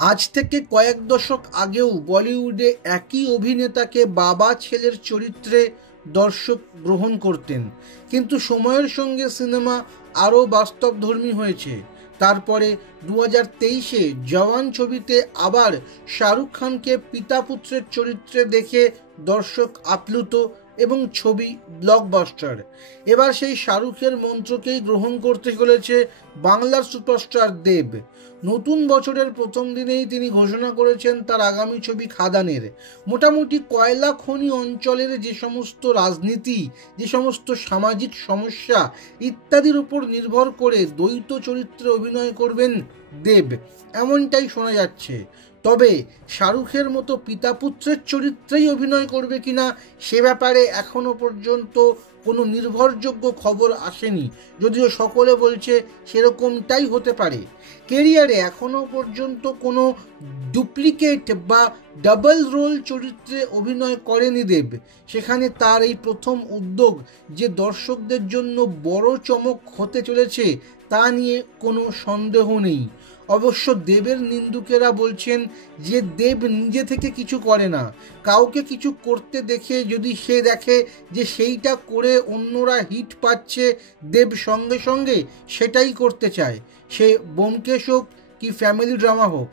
আজ থেকে কয়েক দশক আগেও বলিউডে একই অভিনেতাকে বাবা ছেলের চরিত্রে দর্শক গ্রহণ করতেন, কিন্তু সময়ের সঙ্গে সিনেমা আরও বাস্তবধর্মী হয়েছে। তারপরে 2023-এ জওয়ান ছবিতে আবার শাহরুখ খানকে পিতা পুত্রের চরিত্রে দেখে দর্শক আপ্লুত এবং ছবি ব্লকবাস্টার। এবার সেই শাহরুখের মন্ত্রকেই গ্রহণ করতে চলেছে বাংলার সুপারস্টার দেব। নতুন বছরের প্রথম দিনেই তিনি ঘোষণা করেছেন তার আগামী ছবি খাদানের। মোটামুটি কয়লা খনি অঞ্চলের যে সমস্ত রাজনীতি, যে সমস্ত সামাজিক সমস্যা ইত্যাদির উপর নির্ভর করে দ্বৈত চরিত্রে অভিনয় করবেন দেব, এমনটাই শোনা যাচ্ছে। তবে শাহরুখের মতো পিতা পুত্রের চরিত্রেই অভিনয় করবে কিনা সে ব্যাপারে এখনো পর্যন্ত কোনো নির্ভরযোগ্য খবর আসেনি, যদিও সকলে বলছে সেরকমটাই হতে পারে। কেরিয়ারে এখনো পর্যন্ত কোনো ডুপ্লিকেট বা ডাবল রোল চরিত্রে অভিনয় করেনি দেব। সেখানে তার এই প্রথম উদ্যোগ যে দর্শকদের জন্য বড় চমক হতে চলেছে তা নিয়ে কোনো সন্দেহ নেই। অবশ্য দেবের নিন্দুকেরা বলছেন যে দেব নিজে থেকে কিছু করে না, কাউকে কিছু করতে দেখে যদি সে দেখে যে সেইটা করে অন্যরা হিট পাচ্ছে, দেব সঙ্গে সঙ্গে সেটাই করতে চায়, সে ব্যোমকেশ হোক কি ফ্যামিলি ড্রামা হোক।